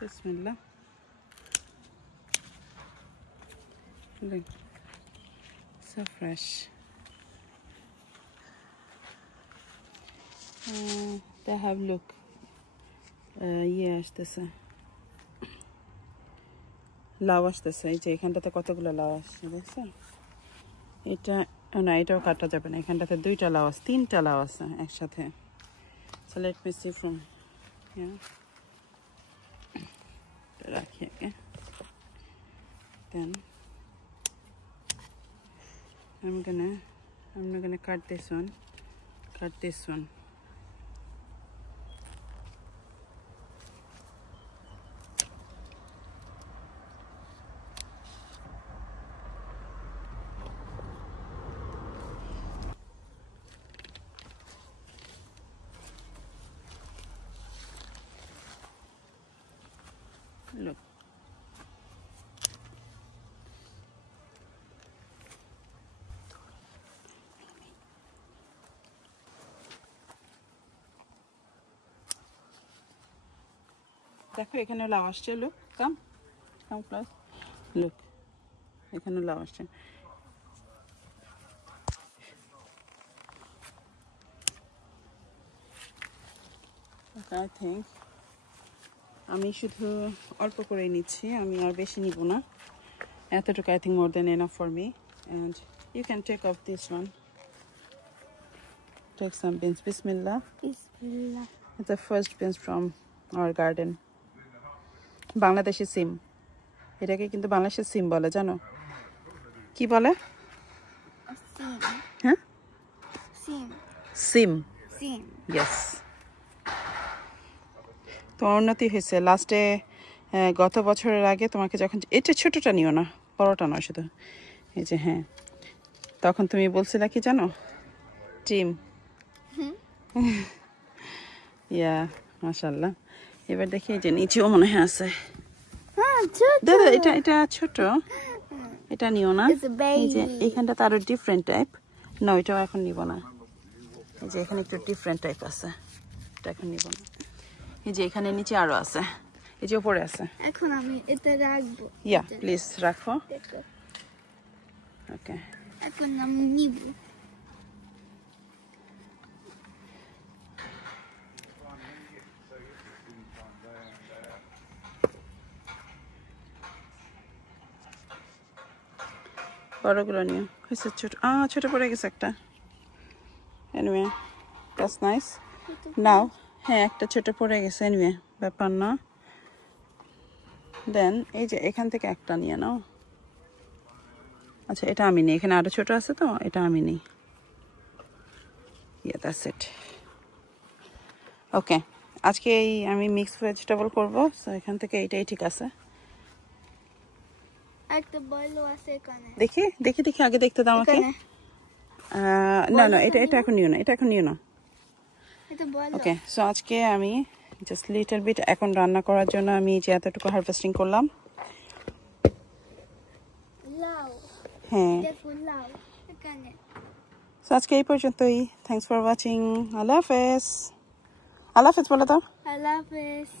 Bismillah. Look, so fresh. They have look. Yes, this. লাউ আসতেছে এই যে এখানটাতে কতগুলো লাউ আসছে দেখছো এটা না এটাও কাটা যাবে না এখানটাতে দুইটা লাউ আছে তিনটা লাউ আছে একসাথে so let me see from here রাখি okay then I'm not gonna cut this one look দেখো এখানে লাউ আসছে look come close look এখানে লাউ আসছে I think আমি শুধু অল্প করে নিচ্ছি আমি আর বেশি নিব না এতটুকু I think more than enough for me and you can take off this one take some beans bismillah it's the first beans from our garden Bangladeshi সিম এটাকে কিন্তু বাংলাদেশি সিম বলে জানো কি বলে হ্যাঁ সিম yes তো উন্নতি হয়েছে লাস্টে গত বছরের আগে তোমাকে যখন এটা ছোটটা নিও না বড়টা নয় শুধু এই যে হ্যাঁ তখন তুমি বলছিলে কি জানো টিম ইয়া মাশাআল্লাহ এবার দেখি এই যে নিচেও মনে হয় আছে দাদা এটা ছোট এটা নিও না এই যে এখানটা তারও ডিফারেন্ট টাইপ না এটাও এখন নিব না এই যে এখানে একটু ডিফারেন্ট টাইপ আছে এটা এখন নিব না এই যে এখানে নিচে আরো আছে এই যে উপরে আছে এখন আমি এটা রাখবো ইয়া প্লিজ রাখো ওকে এখন আমি নিব বড়গুলো নিও হয়েছে ছোট পড়ে গেছে একটা এনিওয়ে দ্যাটস নাইস নাও হ্যাঁ একটা ছোট পড়ে গেছে এনিওয়ে ব্যাপার না দেন এই যে এখান থেকে একটা নিয়ে নাও আচ্ছা এটা আমি নিই এখানে আরো ছোট আছে তো এটা আমি নিই ইয়া দ্যাটস ইট ওকে আজকে এই আমি মিক্স ভেজিটেবল করব সো এখান থেকে এইটাই ঠিক আছে একটা বলো আছে এখানে দেখি আগে দেখতে দাও আমাকে না এটা এখন নিও না এটা এখন নিও না এটা বলো ওকে সো আজকে আমি জাস্ট লিটল বিট এখন রান্না করার জন্য আমি যে এতটুকু হারভেস্টিং করলাম লাউ হ্যাঁ দেখো লাউ এখানে সো আজকে এই পর্যন্তই থ্যাঙ্কস ফর ওয়াচিং আল্লাহ হাফেজ বলে দাও আল্লাহ হাফেজ